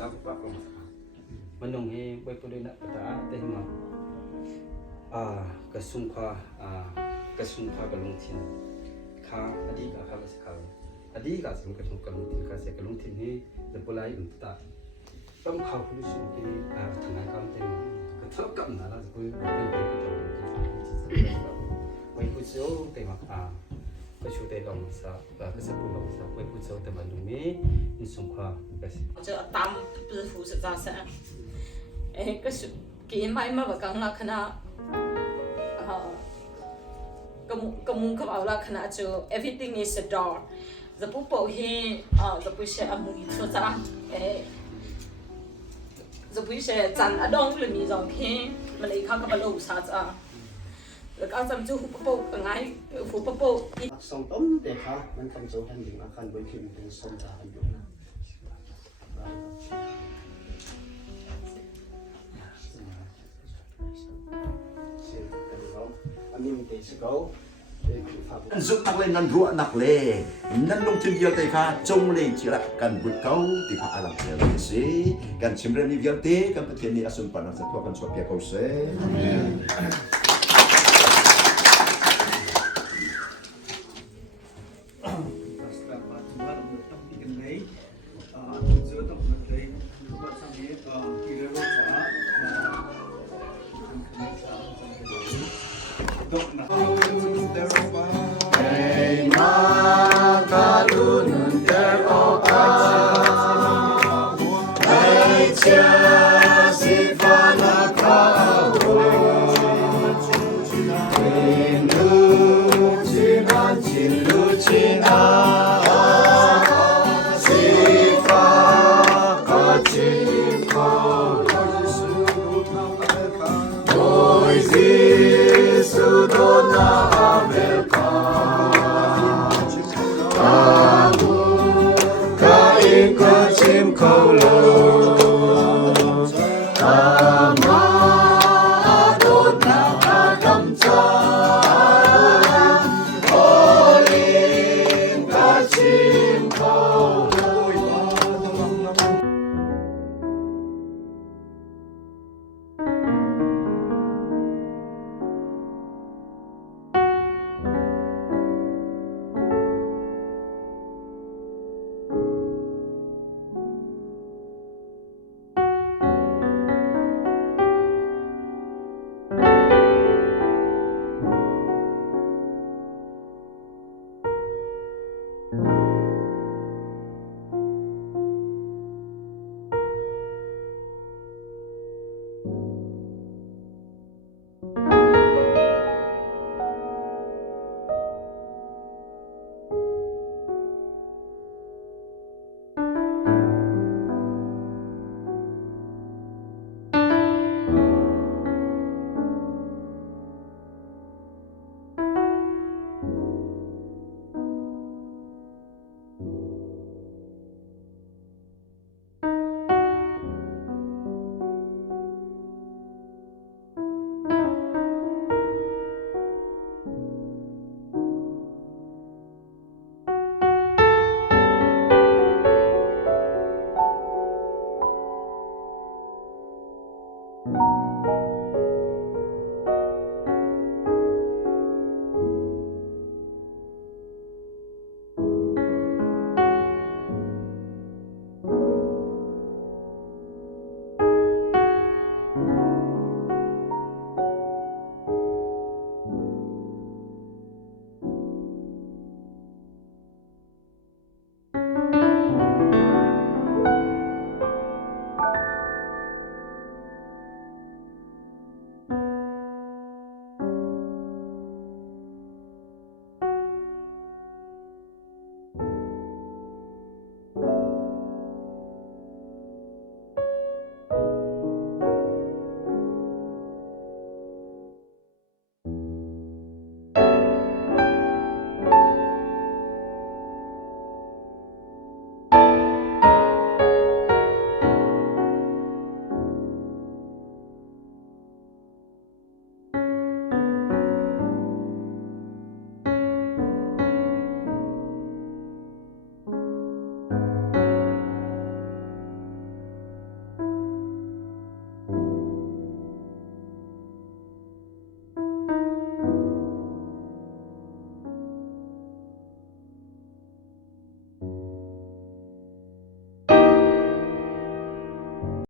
เราปักลงมันนงให้ไว้ประเด็นนักตาเต็มมากระสุนควากระสุนควากระลงทิ้งข้าอดีตข้าก็สิข้าอดีตก็สิกระสุนกระลงทิ้งข้าเสกระลงทิ้งให้จะปลายอุ่นตาต้องเข้าผู้สูงที่ทำงานกำเต็มก็เท่ากับนั่นแหละจะพูดเป็นเด็กก็จะเป็นไว้ผู้สูงเต็มก็ช่วยได้ลองสักก็จะพูดลองสักไว้ผู้สูงแต่มันตรงนี้มีสงครามก็สิจะตาม不是服饰咋噻？个是给买嘛不讲了，可能个门口เอาละ可能就 everything is a door，จะ不保险จะ不是阿木一出咋จะ不是站阿东里面上去，มันเลยเขาก็มาลู่啥子แล้วก็จำจูหุบปุ๊บง่ายหุบปุ๊บส่งต้มเด็กเขามันทำโซ่ทันอยู่อาคารบริคิมเป็นส่งตาอยู่นะอันนี้มันเตะสกอลgiúp tăng lên ngăn ruộng nặc lề năn nông trên nhiều tay pha trông lên chỉ là cần vượt câu thì pha làm theo cái gì cần chiếm lên nhiều thế cần thực hiện đi asupan bản năng của cần suy nghĩ câu sẽ Hey,